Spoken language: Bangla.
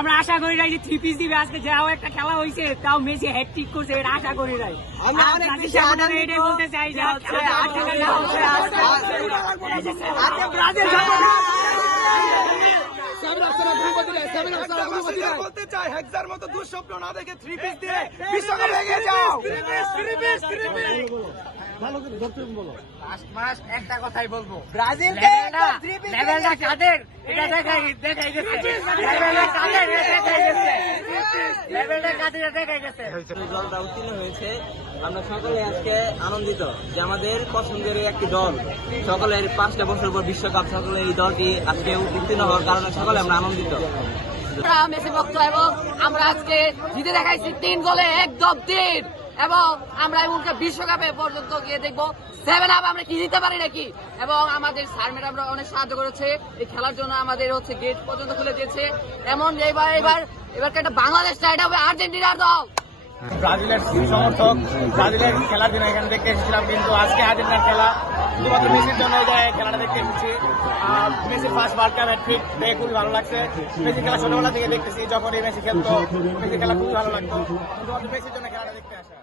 আমরা আশা করি নাই যে 3 পিস দিবে আজকে, যাও একটা খেলা হয়েছে তাও মেসি হ্যাটট্রিক করছে, এটা আশা করি নাই। এটাই বলতে চাই যে বলতে চাই হেক্সার মতো দুঃস্বপ্ন না দেখে 3 পিস দিয়ে বিশ্বকাপে এগিয়ে যাও। একটা কথাই বলবো, ব্রাজিলকে লেভেলটা কাদের এটা দেখাই গেছে, লেভেলটা কাদের দেখাই গেছে, লেভেলটা কাদের দেখাই গেছে। দলটা উত্তীর্ণ হয়েছে, আমরা সকলে আজকে আনন্দিত যে আমাদের পছন্দের একটি দল সকলের 5টা বছর পর বিশ্বকাপ, সকলে এই দলটি আজকে উত্তীর্ণ হওয়ার কারণে সকলে আমরা আনন্দিত। মেসি ভক্ত এবং আমরা আজকে জিতে দেখাইছি 3 গোলে একদম 3, এবং আমরা এমনকি বিশ্বকাপে পর্যন্ত গিয়ে দেখবো 7 আপ আমরা কি জিতে পারি নাকি। এবং আমাদের স্যার ম্যাডামরা অনেক সাহায্য করেছে এই খেলার জন্য, আমাদের গেট পর্যন্ত খুলে দিয়েছে। এমন এবার একটা বাংলাদেশটা এটা হবে আর্জেন্টিনার দল। ব্রাজিলের সমর্থক, ব্রাজিলের খেলার জন্য এখানে দেখতে এসেছিলাম, কিন্তু আজকে আর্জেন্টিনার খেলা শুধুমাত্র মেসির জন্য খেলাটা দেখতে এসেছি। মেসির ফার্স্ট ওয়ার্ল্ড কাপ হ্যাটট্রিক দেখে খুবই ভালো লাগছে। মেসি খেলা ছোটবেলা থেকে দেখতেছি, যখন এই মেসি খেলতো মেসি খেলা খুবই ভালো লাগতো, শুধুমাত্র মেসির জন্য খেলাটা দেখতে আসা।